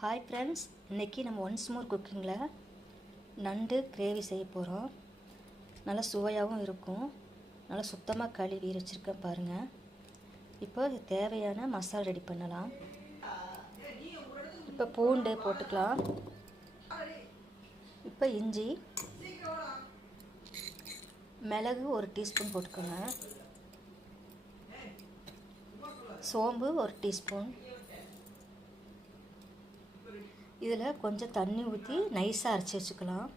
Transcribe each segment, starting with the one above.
Hi friends, இன்றைக்கி நம்ம once more குக்கிங்கில் நண்டு கிரேவி செய்ய போகிறோம். நல்லா சுவையாகவும் இருக்கும். நல்லா சுத்தமாக கழுவி வச்சுருக்கேன் பாருங்கள். இப்போ தேவையான மசாலா ரெடி பண்ணலாம். இப்போ பூண்டு போட்டுக்கலாம். இப்போ இஞ்சி, மிளகு 1 டீஸ்பூன் போட்டுக்கோங்க. சோம்பு 1 டீஸ்பூன். இதில் கொஞ்சம் தண்ணி ஊற்றி நைஸாக அரைச்சி வச்சுக்கலாம்.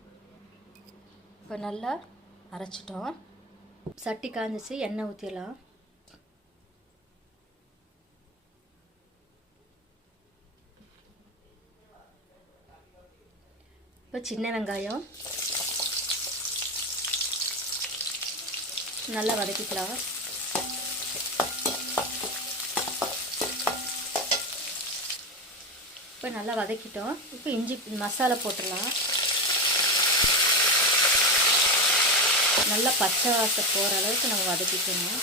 இப்போ நல்லா அரைச்சிட்டோம். சட்டி காஞ்சிச்சு, எண்ணெய் ஊற்றிடலாம். இப்போ சின்ன வெங்காயம் நல்லா வதக்கிக்கலாம். இப்போ நல்லா வதக்கிட்டோம். இப்போ இஞ்சி மசாலா போட்டுடலாம். நல்லா பச்சை வாசம் போகிற அளவுக்கு நம்ம வதக்கிக்கணும்.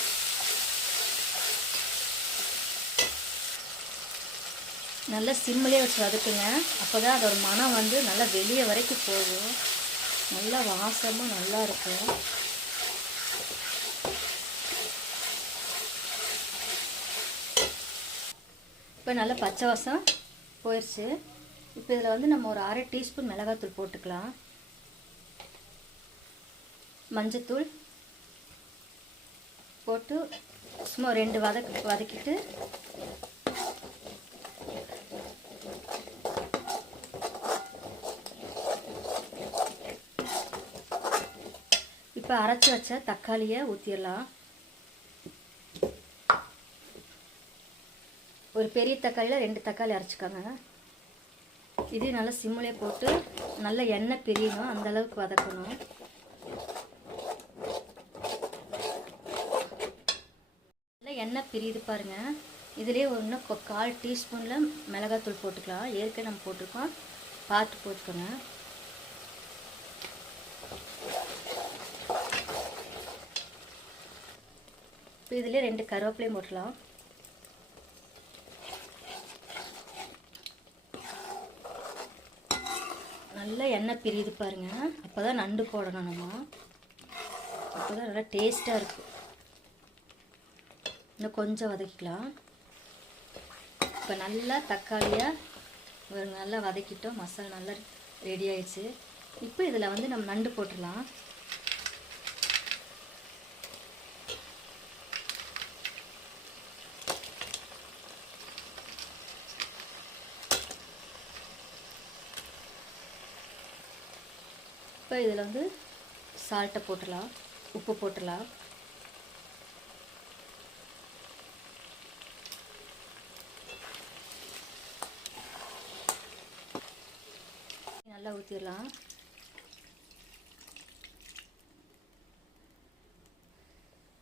நல்லா சிம்மிலே வச்சு வதக்குங்க. அப்போ தான் அதோட மனம் நல்லா வெளியே வரைக்கும் போகும். நல்லா வாசமும் நல்லா இருக்கும். இப்போ நல்லா பச்சை வாசம் போயிடுச்சு. இப்போ இதில் நம்ம ஒரு 1/2 டீஸ்பூன் மிளகாத்தூள் போட்டுக்கலாம். மஞ்சத்தூள் போட்டு சும்மா 2 வதக்கிட்டு இப்போ அரைச்சி வச்ச தக்காளியை ஊற்றிடலாம். ஒரு பெரிய தக்காளியில் 2 தக்காளி அரைச்சிக்கோங்க. இது நல்லா சிம்மிலே போட்டு நல்லா எண்ணெய் பிரியணும், அந்தளவுக்கு வதக்கணும். நல்லா எண்ணெய் பிரியுது பாருங்கள். இதிலே இன்னும் 1/4 டீஸ்பூனில் மிளகாத்தூள் போட்டுக்கலாம். ஏற்கனவே நம்ம போட்டிருக்கோம், பார்த்து போட்டுக்கோங்க. இப்போ இதிலே 2 கருவேப்பிலையும் போட்டுக்கலாம். நல்லா எண்ணெய் பிரியுது பாருங்கள். அப்போ தான் நண்டு போடணும் நம்ம. அப்போ தான் நல்லா டேஸ்ட்டாக இருக்கும். இன்னும் கொஞ்சம் வதக்கிக்கலாம். இப்போ நல்லா தக்காளியாக நல்லா வதக்கிட்டோம். மசாலா நல்லா ரெடி ஆயிடுச்சு. இப்போ இதில் நம்ம நண்டு போட்டுடலாம். இப்போ இதில் சால்ட்டை போட்டுடலாம், உப்பு போட்டுடலாம். நல்லா ஊற்றிடலாம்.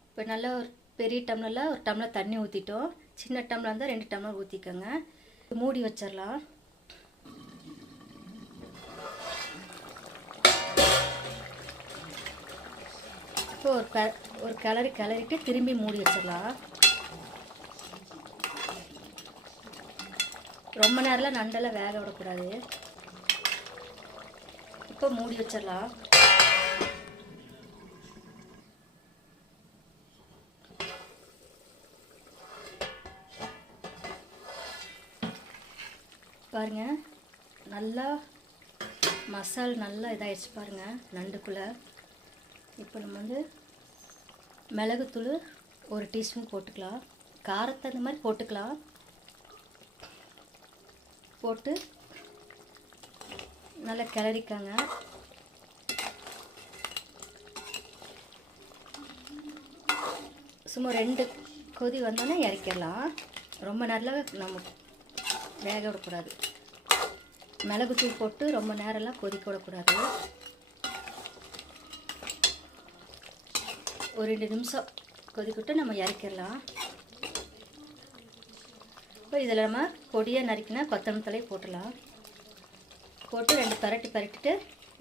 இப்போ நல்லா ஒரு பெரிய டம்ளரில் 1 டம்ளர் தண்ணி ஊற்றிட்டோம். சின்ன டம்ளர் இருந்தால் 2 டம்ளர் ஊற்றிக்கோங்க. மூடி வச்சிடலாம். ஒரு கிளறிட்டு திரும்பி மூடி வச்சிடலாம். ரொம்ப நேரம்லாம் நண்டெல்லாம் வேக விடக்கூடாது. இப்போ மூடி வச்சிடலாம். பாருங்க, நல்லா மசாலா நல்லா இதாகிடுச்சு பாருங்கள் நண்டுக்குள்ளே. இப்போ நம்ம மிளகுத்தூள் 1 டீஸ்பூன் போட்டுக்கலாம். காரத்தை அந்த மாதிரி போட்டுக்கலாம். போட்டு நல்லா கிளறிக்காங்க. சும்மா 2 கொதி வந்தோன்னே இறக்கிடலாம். ரொம்ப நேரம் நம்ம வேக விடக்கூடாது. மிளகுத்தூள் போட்டு ரொம்ப நேரம்லாம் கொதிக்க விடக்கூடாது. ஒரு 2 நிமிஷம் கொதிக்கிட்டு நம்ம இறக்கிடலாம். இப்போ இதில் நம்ம பொடியாக நறுக்கினா கொத்தமல்லி தழை போட்டுடலாம். போட்டு 2 பரட்டிட்டு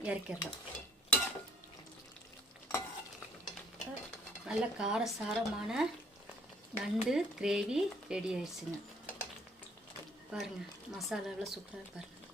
இறக்கிடலாம். நல்ல காரசாரமான நண்டு கிரேவி ரெடி ஆயிடுச்சுங்க. பாருங்கள் மசாலா எவ்வளோ சூப்பராக பாருங்கள்.